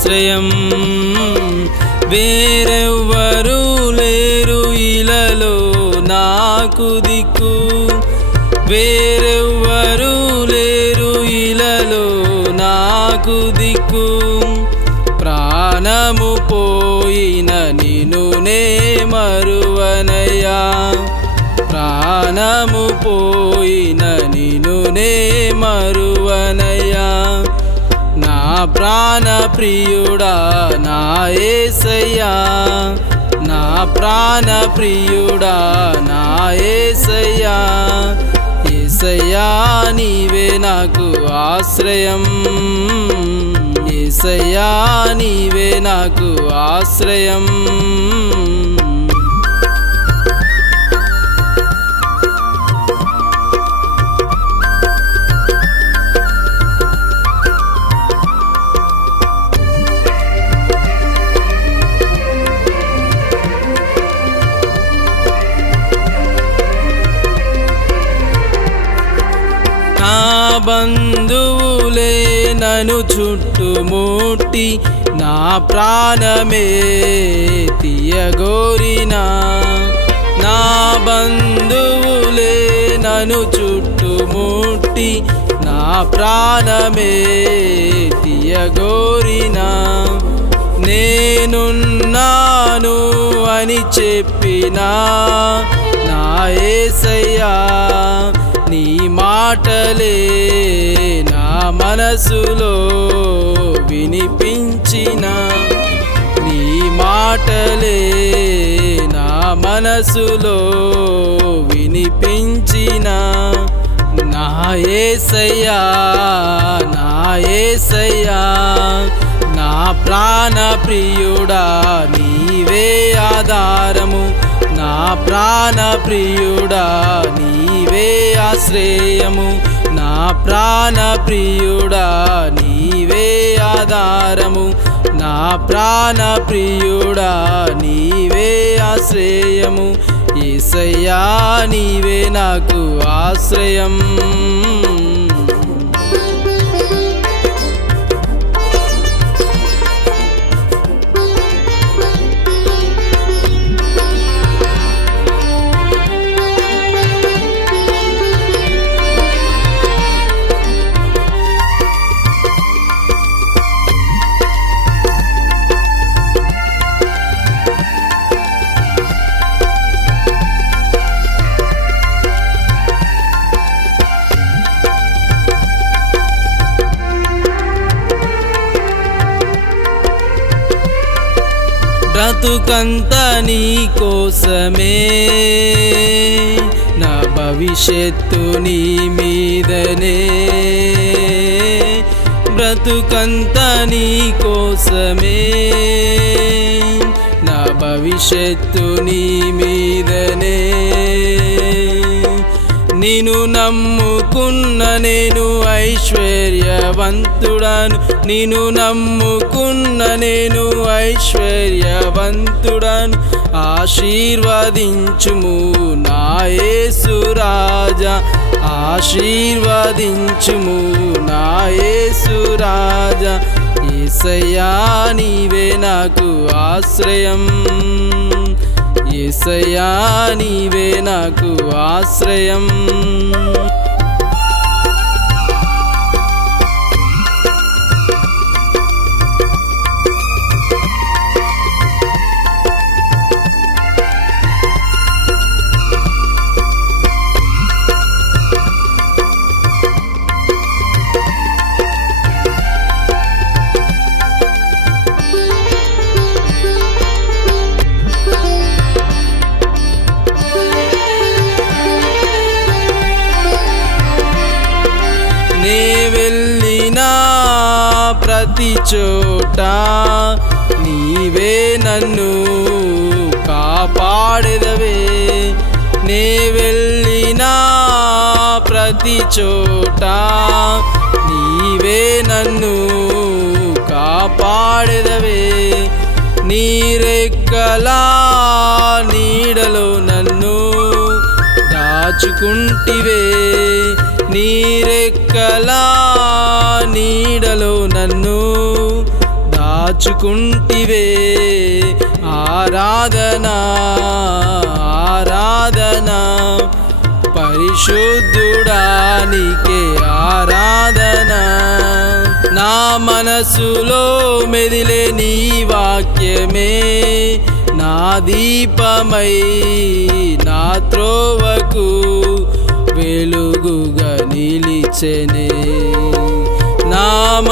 ఆశ్రయం. వేరెవ్వరూ లేరు ఇలలో నాకు దిక్కు. వేరెవ్వరూ లేరు ఇలలో నాకు దిక్కు. ప్రాణము పోయిన నిన్ను నే మరువనయ్యా. ప్రాణము పోయిన నిన్ను నే మరువనయ్యా. నా ప్రాణ ప్రియుడా నా ఏసయ్యా. నా ప్రాణ ప్రియుడా నా ఏసయ్యా. ఏసయ్యా నీవే నాకు ఆశ్రయం. ఏసయ్యా నీవే నాకు ఆశ్రయం. నన్ను చుట్టుముట్టి నా ప్రాణమే తీయగోరినా. నా బంధువులే నన్ను చుట్టుముట్టి నా ప్రాణమే తీయగోరినా. నేనున్నాను అని చెప్పినా నా ఏసయ్యా నీ మాటలే మనసులో వినిపించిన నీ మాటలే నా మనసులో వినిపించిన నా ఏసయ్యా నా ఏసయ్యా నా ప్రాణ ప్రియుడా నీవే ఆధారము. నా ప్రాణ ప్రియుడా నీవే ఆశ్రయము. ప్రాణ ప్రియుడా నీవే ఆధారము. నా ప్రాణ ప్రియుడా నీవే ఆశ్రయము. ఈసయ్యా నీవే నాకు ఆశ్రయం. బ్రతుకంత నీ కోసమే. నా భవిష్యత్తు నీ మీదనే. బ్రతుకంత నీ కోసమే. నా భవిష్యత్తు నీ మీదనే. నిన్ను నమ్ముకున్న నేను ఐశ్వర్యవంతుడాను. నిన్ను నమ్ముకున్న నేను ఐశ్వర్యవంతుడాను. ఆశీర్వదించుము నాయసురాజా ఆశీర్వదించుము నాయసురాజా ఏసయ్యా నీవే నాకు ఆశ్రయం. ఏసయ్యా నీవే నాకు ఆశ్రయం. ప్రతి చోట నీవే నన్ను కాపాడెదవే. నే వెళ్ళినా ప్రతి చోట నీవే నన్ను కాపాడెదవే. నీరెక్కలా నీడలో నన్ను దాచుకుంటివే. నీరెక్కలా నీడలో నన్ను దాచుకుంటివే ఆరాధనా ఆరాధనా. పరిశుద్ధుడానికే ఆరాధనా. నా మనసులో మెదిలే నీ వాక్యమే. నా దీపమై నా త్రోవకు వెలుగుగా నిలిచెనే.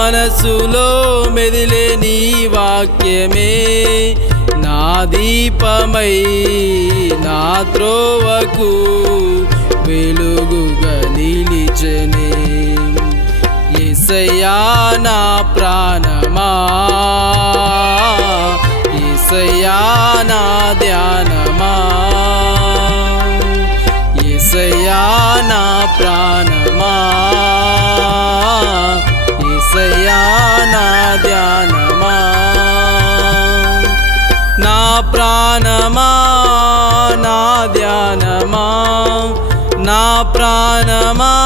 మనసులో మెదిలే నీ వాక్యమే నా దీపమై నా త్రోవకు వెలుగుగా నిలిచనే. ఎసయా నా ప్రాణమా? ఎసయా ప్రాణమా నా ధ్యానమా నా ప్రాణమా.